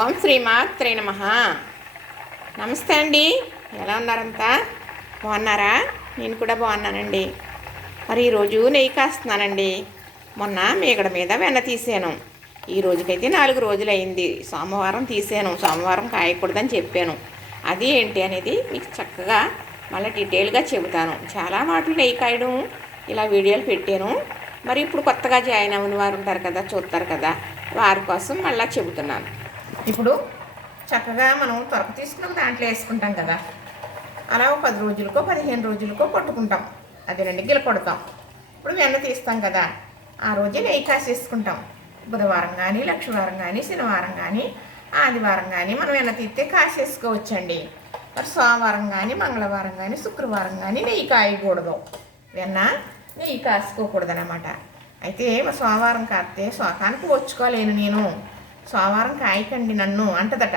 ఓం శ్రీ మాత్రే నమ. నమస్తే అండి. ఎలా ఉన్నారంతా? బాగున్నారా? నేను కూడా బాగున్నానండి. మరి ఈరోజు నెయ్యి కాస్తున్నానండి. మొన్న మేగడ మీద వెన్న తీసాను. ఈ రోజుకైతే నాలుగు రోజులు అయింది సోమవారం తీసాను. సోమవారం కాయకూడదని చెప్పాను. అది ఏంటి అనేది మీకు చక్కగా మళ్ళీ డీటెయిల్గా చెబుతాను. చాలా మాటలు నెయ్యి కాయడం ఇలా వీడియోలు పెట్టాను. మరి ఇప్పుడు కొత్తగా జాయిన్ అవ్వని వారు ఉంటారు కదా చూస్తారు కదా. వారి కోసం మళ్ళీ చెబుతున్నాను. ఇప్పుడు చక్కగా మనం తొరకు తీసుకున్న దాంట్లో వేసుకుంటాం కదా. అలా ఒక పది రోజులకో పదిహేను రోజులకో కొట్టుకుంటాం. అదేనండి గిల కొడతాం. ఇప్పుడు వెన్న తీస్తాం కదా ఆ రోజే నెయ్యి కాసేసుకుంటాం. బుధవారం కానీ లక్షవారం కానీ శనివారం కానీ ఆదివారం కానీ మనం వెన్న తీస్తే కాసేసుకోవచ్చండి. మరి సోమవారం కానీ మంగళవారం కానీ శుక్రవారం కానీ నెయ్యి కాయకూడదు. వెన్న నెయ్యి కాసుకోకూడదన్నమాట. అయితే సోమవారం కాస్తే శోకానికి వచ్చుకోలేను నేను. సోమవారం కాయకండి నన్ను అంటదట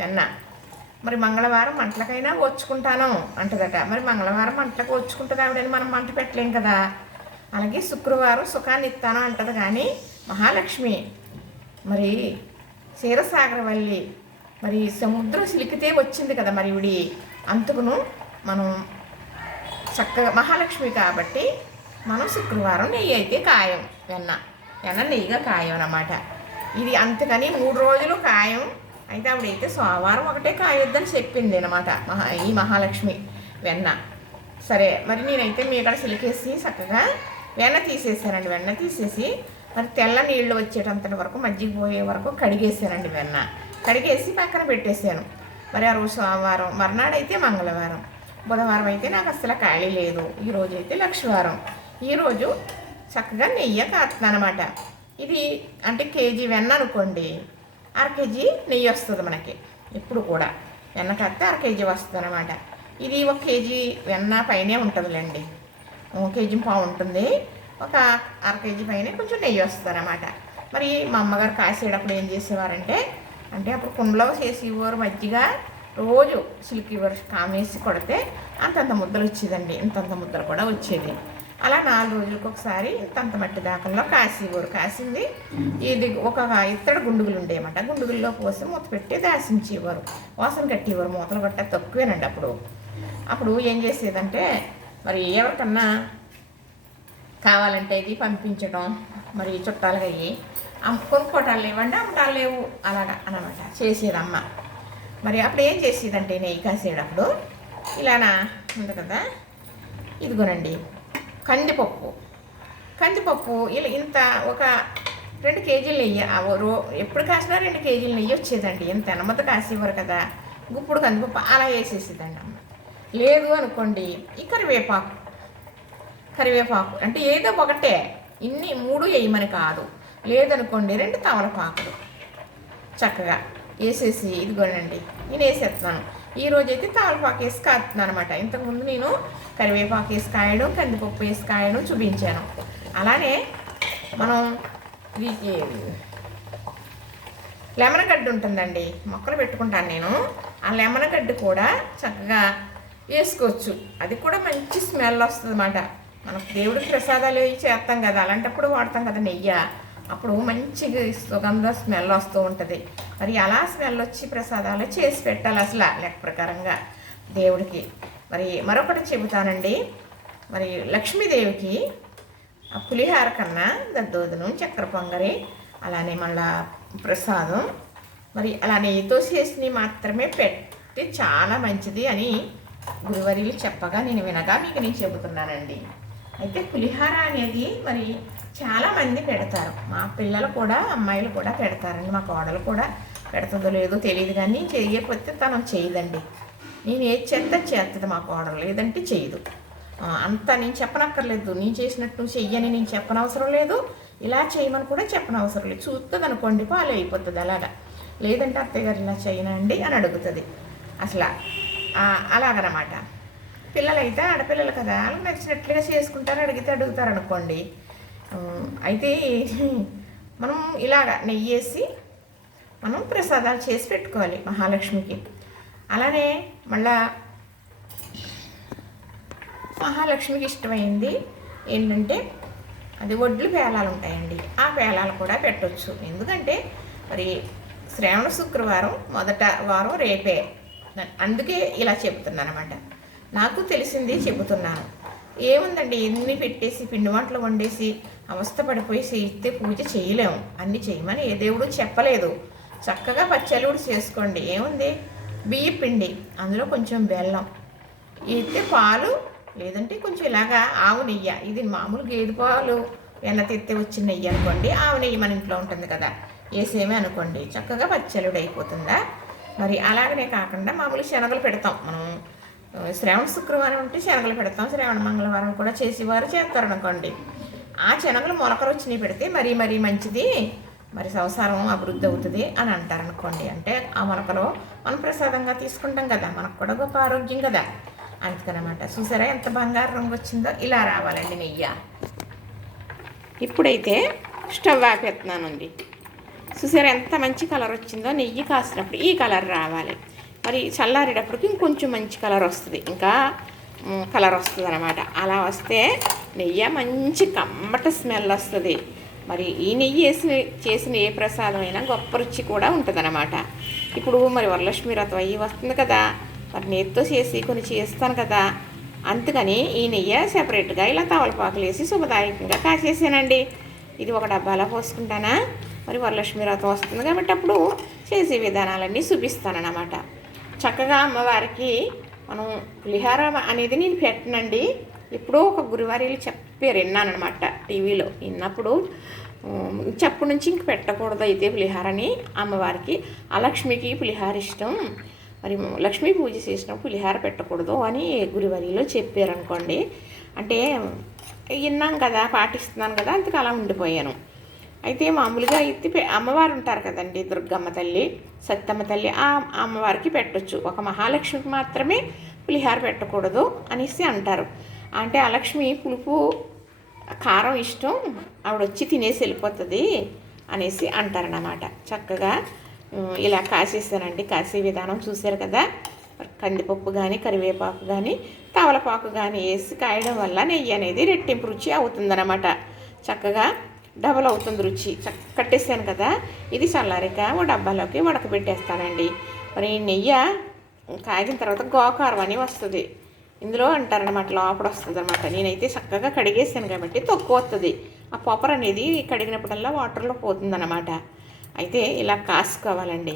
వెన్న. మరి మంగళవారం మంటలకైనా వచ్చుకుంటాను అంటదట. మరి మంగళవారం మంటలకు వచ్చుకుంటుంది ఆవిడని మనం మంట పెట్టలేం కదా. అలాగే శుక్రవారం సుఖాన్ని ఇస్తాను అంటది కానీ మహాలక్ష్మి మరి క్షీరసాగరవల్లి మరి సముద్రం సిలికితే వచ్చింది కదా మరి ఇవిడి అంతకును మనం చక్కగా మహాలక్ష్మి కాబట్టి మనం శుక్రవారం నెయ్యి అయితే ఖాయం వెన్న. వెన్న నెయ్యిగా ఖాయం అన్నమాట. ఇది అంతకని మూడు రోజులు ఖాయం అయితే ఆవిడైతే సోమవారం ఒకటే కాయొద్దని చెప్పింది అనమాట మహా ఈ మహాలక్ష్మి వెన్న. సరే మరి నేనైతే మీ ఇక్కడ సిలికేసి చక్కగా వెన్న తీసేసానండి వెన్న తీసేసి మరి తెల్ల నీళ్ళు వచ్చేటంతటి వరకు మజ్జిగ పోయే వరకు కడిగేసానండి వెన్న. కడిగేసి పక్కన పెట్టేశాను. మరి ఆ రోజు సోమవారం మర్నాడైతే మంగళవారం. బుధవారం అయితే నాకు అసలు ఖాళీ లేదు. ఈరోజు అయితే లక్షవారం. ఈరోజు చక్కగా నెయ్యి కాస్తున్నానమాట ఇది అంటే కేజీ వెన్న అనుకోండి అర కేజీ నెయ్యి వస్తుంది మనకి. ఇప్పుడు కూడా వెన్న కాస్తే అర కేజీ వస్తుంది అనమాట ఇది ఒక కేజీ వెన్న పైనే ఉంటుందిలేండి. ఒక కేజీ పావు ఉంటుంది. ఒక అర కేజీ పైన కొంచెం నెయ్యి వస్తుంది అనమాట మరి మా అమ్మగారు కాసేటప్పుడు ఏం చేసేవారంటే అంటే అప్పుడు కుండలో చేసి ఇవ్వరు మజ్జిగ రోజు సిల్కీ ఇవ్వరు కామేసి కొడితే అంతంత ముద్దలు వచ్చేదండి. ఇంతంత ముద్దలు కూడా వచ్చేది. అలా నాలుగు రోజులకు ఒకసారి ఇంతంత మట్టి దాకంలో కాసేవారు కాసింది. ఇది ఒక ఇత్తడి గుండుగులు ఉండేయన్నమాట గుండుగుల్లో పోసి మూత పెట్టి దాసించేవారు. వాసన కట్టేవారు. మూతలు కట్ట తక్కువేనండి అప్పుడు. అప్పుడు ఏం చేసేదంటే మరి ఎవరికన్నా కావాలంటే ఇది పంపించడం మరి చుట్టాలుగా అయ్యి కొనుక్కోటాలు లేవండి అమ్మటాలు లేవు అలాగా అనమాట చేసేదమ్మ. మరి అప్పుడు ఏం చేసేదంటే నెయ్యి కాసేటప్పుడు ఇలానా ఉంది కదా ఇదిగోనండి కందిపప్పు. కందిపప్పు ఇలా ఇంత ఒక రెండు కేజీలు నెయ్యి రో ఎప్పుడు కాసినా రెండు కేజీలు నెయ్యి వచ్చేదండి. ఇంత ఎనమత కాసేవారు కదా. గుప్పుడు కందిపప్పు అలా వేసేసేదండి అమ్మ. లేదు అనుకోండి ఈ కరివేపాకు. కరివేపాకు అంటే ఏదో ఒకటే. ఇన్ని మూడు వేయమని కాదు. లేదనుకోండి రెండు తమలపాకులు చక్కగా వేసేసి ఇదిగోనండి నేను వేసేస్తున్నాను ఈ రోజైతే తమలపాకు వేసి కాస్తున్నాను అనమాట ఇంతకుముందు నేను కరివేపాకు వేసి కాయడం కందిపప్పు వేసి కాయడం చూపించాను. అలానే మనం లెమన్ గడ్డి ఉంటుందండి మొక్కలు పెట్టుకుంటాను నేను. ఆ లెమన్ గడ్డ కూడా చక్కగా వేసుకోవచ్చు. అది కూడా మంచి స్మెల్ వస్తుంది అన్నమాట మనం దేవుడికి ప్రసాదాలు చేస్తాం కదా అలాంటప్పుడు వాడతాం కదా నెయ్యి. అప్పుడు మంచి సుగంధ స్మెల్ వస్తూ ఉంటుంది. మరి అలా స్మెల్ వచ్చి ప్రసాదాలు చేసి పెట్టాలి అసలు లెక్క ప్రకారంగా దేవుడికి. మరి మరొకటి చెబుతానండి. మరి లక్ష్మీదేవికి ఆ పులిహార కన్నా దద్దోదనం చక్కెర పొంగరి అలానే మళ్ళా ప్రసాదం. మరి అలానే తోసేసిని చేసినవి మాత్రమే పెట్టి చాలా మంచిది అని గురువరిలు చెప్పగా నేను వినగా మీకు నేను చెబుతున్నానండి. అయితే పులిహార అనేది మరి చాలామంది పెడతారు. మా పిల్లలు కూడా అమ్మాయిలు కూడా పెడతారండి. మా కోడలు కూడా పెడుతుందో లేదో తెలియదు కానీ చేయకపోతే తను చేయదండి నేను ఏది చేస్తే చేస్తుంది మా కోడలు లేదంటే చేయదు. అంత నేను చెప్పనక్కర్లేదు. నేను చేసినట్టు నువ్వు చెయ్యని నేను చెప్పనవసరం లేదు. ఇలా చేయమని కూడా చెప్పనవసరం లేదు. చూస్తుంది అనుకోండి పాలు అయిపోతుంది అలాగా. లేదంటే అత్తయ్య గారు ఇలా చేయనండి అని అడుగుతుంది. అసలు అలాగనమాట. పిల్లలైతే ఆడపిల్లలు కదా వాళ్ళకి నచ్చినట్లుగా చేసుకుంటారు అడిగితే అడుగుతారు అనుకోండి అయితే మనం ఇలాగ నెయ్యి వేసి మనం ప్రసాదాలు చేసి పెట్టుకోవాలి మహాలక్ష్మికి. అలానే మళ్ళా మహాలక్ష్మికి ఇష్టమైంది ఏంటంటే అది వడ్లు పేలాలు ఉంటాయండి ఆ పేలాలు కూడా పెట్టవచ్చు ఎందుకంటే మరి శ్రావణ శుక్రవారం మొదట వారం రేపే. అందుకే ఇలా చెబుతున్నాను అనమాట నాకు తెలిసింది చెబుతున్నాను. ఏముందండి? ఎన్ని పెట్టేసి పిండి వంటలు వండేసి అవస్థ పడిపోయి చేయితే పూజ చేయలేము అన్ని చేయమని ఏ దేవుడు చెప్పలేదు. చక్కగా పచ్చలుడు చేసుకోండి. ఏముంది? బియ్య పిండి అందులో కొంచెం బెల్లం. అయితే పాలు లేదంటే కొంచెం ఇలాగా ఆవు నెయ్యి. ఇది మామూలు గేదె పాలు? వెన్న తెత్తే వచ్చిన నెయ్యి అనుకోండి. ఆవు నెయ్యి మన ఇంట్లో ఉంటుంది కదా. వేసేమే అనుకోండి. చక్కగా పచ్చలుడు అయిపోతుందా? మరి అలాగనే కాకుండా మామూలు శనగలు పెడతాం. మనం శ్రవణ శ్రావణ శుక్రవారం ఉంటే శనగలు పెడతాం. శ్రావణ మంగళవారం కూడా చేసేవారు చేస్తారు అనుకోండి. ఆ శనగలు మొలకలు వచ్చినాయి పెడితే మరీ మరీ మంచిది. మరి సంసారం అభివృద్ధి అవుతుంది అని అంటారు అనుకోండి. అంటే ఆ మొలకలు మనం ప్రసాదంగా తీసుకుంటాం కదా మనకు కూడా గొప్ప ఆరోగ్యం కదా. అందుకనమాట. చూసారా ఎంత బంగారు రంగు వచ్చిందో? ఇలా రావాలండి నెయ్యి. ఇప్పుడైతే స్టవ్ ఆపేస్తున్నానండి చూసారా ఎంత మంచి కలర్ వచ్చిందో? నెయ్యి కాసినప్పుడు ఈ కలర్ రావాలి. మరి చల్లారేటప్పటికి ఇంకొంచెం మంచి కలర్ వస్తుంది. ఇంకా కలర్ వస్తుంది అనమాట అలా వస్తే నెయ్యి మంచి కమ్మట స్మెల్ వస్తుంది. మరి ఈ నెయ్యి వేసిన చేసిన ఏ ప్రసాదం అయినా గొప్ప రుచి కూడా ఉంటుంది ఇప్పుడు మరి వరలక్ష్మి వ్రతం అయ్యి వస్తుంది కదా మరి నేతితో చేసి కొన్ని చేస్తాను కదా అందుకని ఈ నెయ్యి సెపరేట్గా ఇలా తవలపాకులు వేసి శుభదాయకంగా కాసేసానండి. ఇది ఒక డబ్బాలో పోసుకుంటానా? మరి వరలక్ష్మి వ్రతం వస్తుంది కాబట్టి అప్పుడు చేసే విధానాలన్నీ చూపిస్తానన్నమాట. చక్కగా అమ్మవారికి మనం పులిహార అనేది నేను పెట్టనండి. ఎప్పుడో ఒక గురువారీలు చెప్పారు విన్నానమాట టీవీలో. విన్నప్పుడు చెప్పు నుంచి ఇంక పెట్టకూడదు అయితే పులిహారని అమ్మవారికి. ఆ లక్ష్మికి పులిహార ఇష్టం. మరి లక్ష్మీ పూజ చేసినప్పుడు పులిహార పెట్టకూడదు అని గురువారీలో చెప్పారనుకోండి. అంటే విన్నాం కదా పాటిస్తున్నాను కదా అందుకు అలా ఉండిపోయాను. అయితే మామూలుగా అయితే అమ్మవారు ఉంటారు కదండి దుర్గమ్మ తల్లి సత్తమ్మ తల్లి ఆ అమ్మవారికి పెట్టొచ్చు. ఒక మహాలక్ష్మికి మాత్రమే పులిహార పెట్టకూడదు అనేసి అంటారు. అంటే ఆ లక్ష్మి పులుపు కారం ఇష్టం ఆవిడ వచ్చి తినేసి వెళ్ళిపోతుంది అనేసి అంటారన్నమాట. చక్కగా ఇలా కాసేసానండి. కాసే విధానం చూశారు కదా? కందిపప్పు కానీ కరివేపాకు కానీ తవలపాకు కానీ వేసి కాయడం వల్ల నెయ్యి అనేది రెట్టింపు రుచి అవుతుందన్నమాట. చక్కగా డబల్ అవుతుంది రుచి. చక్క కట్టేసాను కదా? ఇది చల్లారిక ఓ డబ్బాలోకి ఉడకబెట్టేస్తానండి. మరి ఈ నెయ్యి కాగిన తర్వాత గోకారం అని వస్తుంది. ఇందులో అంటారనమాట లోపల వస్తుంది అనమాట నేనైతే చక్కగా కడిగేసాను కాబట్టి తక్కువ వస్తుంది ఆ పొపర్ అనేది కడిగినప్పుడల్లా వాటర్లో పోతుందన్నమాట. అయితే ఇలా కాసుకోవాలండి.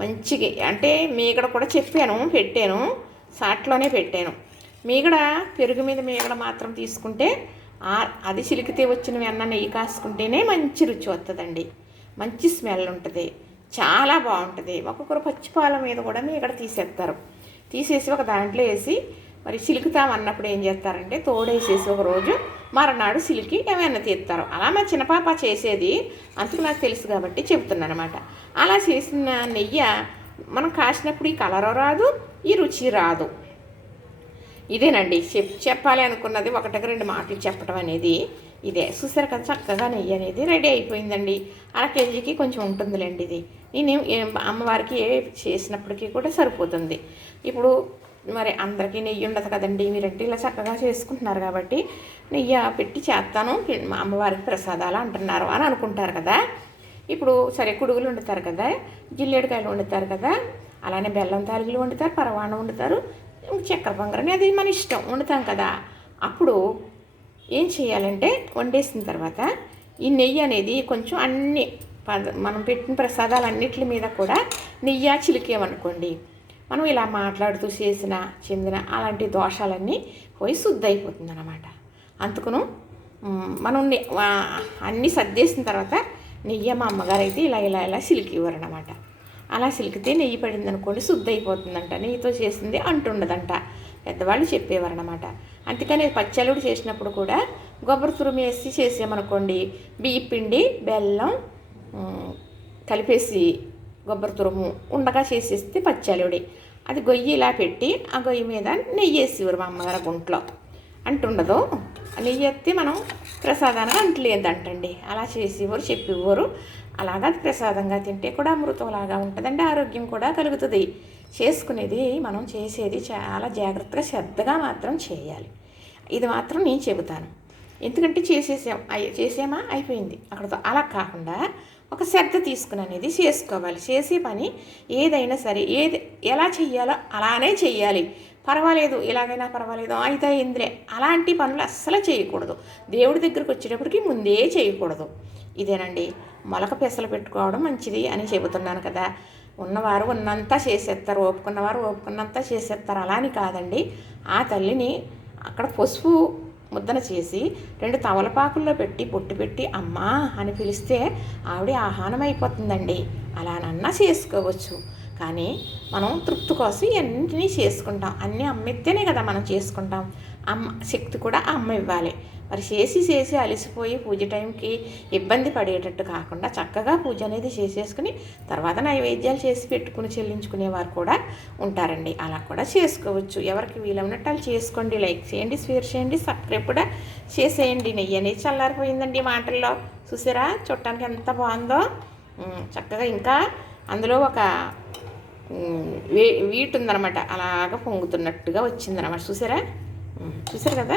మంచిగా అంటే మీగడ కూడా చెప్పాను పెట్టాను. సాట్లోనే పెట్టాను. మీగడ పెరుగు మీద మీగడ మాత్రం తీసుకుంటే అది చిలికితే వచ్చిన వెన్న నెయ్యి కాసుకుంటేనే మంచి రుచి వస్తుందండి మంచి స్మెల్ ఉంటుంది. చాలా బాగుంటుంది. ఒక్కొక్కరు పచ్చిపాల మీద కూడా మీగడ తీసేస్తారు తీసేసి ఒక దాంట్లో వేసి మరి చిలుకుతాం అన్నప్పుడు ఏం చేస్తారంటే తోడేసేసి ఒక రోజు మరునాడు సిలికి ఏమైనా తీస్తారు. అలా మా చిన్నపాప చేసేది. అందుకు నాకు తెలుసు కాబట్టి చెబుతున్నాను అనమాట అలా చేసిన నెయ్యి మనం కాసినప్పుడు ఈ కలర్ రాదు ఈ రుచి రాదు. ఇదేనండి. చెప్ చెప్పాలి అనుకున్నది ఒకటికి రెండు మాటలు చెప్పడం అనేది ఇదే. చూసారు కదా చక్కగా నెయ్యి అనేది రెడీ అయిపోయిందండి. అర కేజీకి కొంచెం ఉంటుందిలేండి ఇది. నేను అమ్మవారికి ఏ చేసినప్పటికీ కూడా సరిపోతుంది. ఇప్పుడు మరి అందరికీ నెయ్యి ఉండదు కదండి. మీరంటే ఇలా చక్కగా చేసుకుంటున్నారు కాబట్టి నెయ్యి పెట్టి చేస్తాను. మా అమ్మవారికి ప్రసాదాలు అంటున్నారు అని అనుకుంటారు కదా. ఇప్పుడు సరే కుడుగులు వండుతారు కదా జిల్లేడుకాయలు వండుతారు కదా అలానే బెల్లం తాలికలు వండుతారు పరవాణం వండుతారు చక్కెర పొంగరని అది మన ఇష్టం వండుతాం కదా. అప్పుడు ఏం చేయాలంటే వండేసిన తర్వాత ఈ నెయ్యి అనేది కొంచెం అన్ని పద- మనం పెట్టిన ప్రసాదాలు అన్నిటి మీద కూడా నెయ్యి చిలికేమనుకోండి. మనం ఇలా మాట్లాడుతూ చేసిన చెందిన అలాంటి దోషాలన్నీ పోయి శుద్ధి అయిపోతుంది అనమాట అందుకును మనం అన్నీ సర్దేసిన తర్వాత నెయ్యి మా అమ్మగారు అయితే ఇలా ఇలా ఇలా సిలికి అనమాట అలా సిలికితే నెయ్యి పడింది అనుకోండి శుద్ధి అయిపోతుందంట నెయ్యితో చేసింది అంటుండదంట. పెద్దవాళ్ళు చెప్పేవారు అనమాట అందుకని పచ్చలుడు చేసినప్పుడు కూడా గొబ్బరి తురుము వేసి చేసామనుకోండి బియ్య పిండి బెల్లం కలిపేసి గొబ్బరి తురుము ఉండగా చేసేస్తే పచ్చలుడి అది గొయ్యి ఇలా పెట్టి ఆ గొయ్యి మీద నెయ్యి వేసేవారు మా అమ్మగారు గుంట్లో. అంటుండదు. నెయ్యి ఎత్తి మనం ప్రసాదానికి అంటలేదంటండి. అలా చేసేవారు చెప్పేవారు. అలాగా అది ప్రసాదంగా తింటే కూడా అమృతంలాగా ఉంటుందండి ఆరోగ్యం కూడా కలుగుతుంది. చేసుకునేది మనం చేసేది చాలా జాగ్రత్తగా శ్రద్ధగా మాత్రం చేయాలి. ఇది మాత్రం నేను చెబుతాను. ఎందుకంటే చేసేసాం అయ్యి చేసామా? అయిపోయింది. అక్కడతో అలా కాకుండా ఒక శ్రద్ధ తీసుకుని అనేది చేసుకోవాలి. చేసే పని ఏదైనా సరే ఏది ఎలా చెయ్యాలో అలానే చెయ్యాలి. పర్వాలేదు ఎలాగైనా పర్వాలేదు అయితే ఇందులే అలాంటి పనులు అస్సలు చేయకూడదు. దేవుడి దగ్గరకు వచ్చేటప్పటికి ముందే చేయకూడదు. ఇదేనండి. మొలక పెసలు పెట్టుకోవడం మంచిది అని చెబుతున్నాను కదా. ఉన్నవారు ఉన్నంత చేసేస్తారు ఓపుకున్నవారు ఓపుకున్నంత చేసేస్తారు అలా అని కాదండి. ఆ తల్లిని అక్కడ పసుపు ముద్దన చేసి రెండు తవలపాకుల్లో పెట్టి పొట్టు పెట్టి అమ్మా అని పిలిస్తే ఆవిడ ఆహానం అయిపోతుందండి అలానన్నా చేసుకోవచ్చు. కానీ మనం తృప్తి కోసం ఇవన్నీ చేసుకుంటాం. అన్నీ అమ్మెత్తేనే కదా మనం చేసుకుంటాం. అమ్మ శక్తి కూడా అమ్మ ఇవ్వాలి. మరి చేసి చేసి అలసిపోయి పూజ టైంకి ఇబ్బంది పడేటట్టు కాకుండా చక్కగా పూజ అనేది చేసేసుకుని తర్వాత నైవేద్యాలు చేసి పెట్టుకుని చెల్లించుకునేవారు కూడా ఉంటారండి. అలా కూడా చేసుకోవచ్చు. ఎవరికి వీలైనట్టు వాళ్ళు చేసుకోండి. లైక్ చేయండి షేర్ చేయండి సబ్స్క్రైబ్ కూడా చేసేయండి. నెయ్యి అనేది చల్లారిపోయిందండి మాటల్లో. చూసారా? చూడటానికి ఎంత బాగుందో? చక్కగా ఇంకా అందులో ఒక ఉమ్, వే ఉందన్నమాట. అలాగ పొంగుతున్నట్టుగా వచ్చిందనమాట చూసారా? చూసారు కదా?